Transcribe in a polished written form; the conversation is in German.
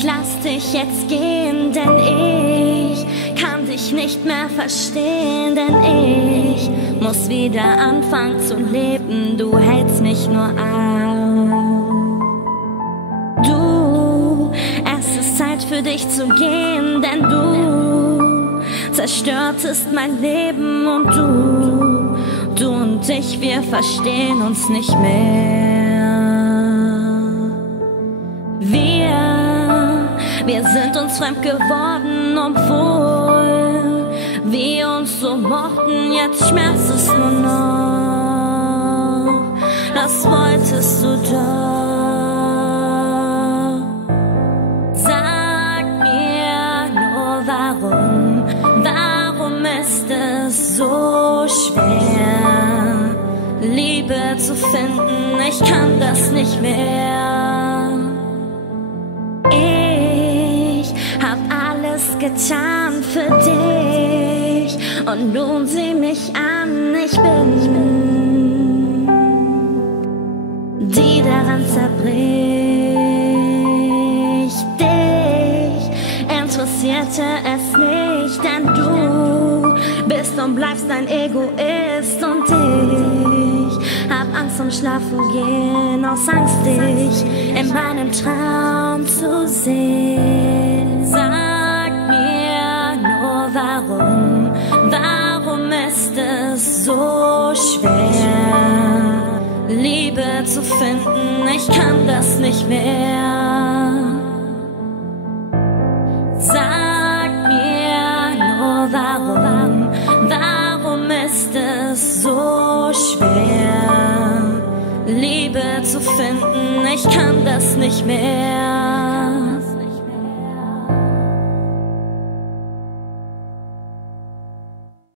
Ich lass dich jetzt gehen, denn ich kann dich nicht mehr verstehen, denn ich muss wieder anfangen zu leben, du hältst mich nur auf. Du, es ist Zeit für dich zu gehen, denn du zerstörtest mein Leben und du und ich, wir verstehen uns nicht mehr. Wir sind uns fremd geworden, obwohl wir uns so mochten, jetzt schmerzt es nur noch. Das wolltest du doch. Sag mir nur warum ist es so schwer, Liebe zu finden, ich kann das nicht mehr. Hab alles getan für dich und nun sieh mich an, ich bin die daran zerbricht. Dich interessierte es nicht, denn du bist und bleibst ein Egoist und ich hab Angst um Schlafen gehen, aus Angst dich in meinem Traum zu sehen. Sag mir nur warum ist es so schwer, Liebe zu finden, ich kann das nicht mehr. Sag mir nur warum ist es so schwer, Liebe zu finden, ich kann das nicht mehr.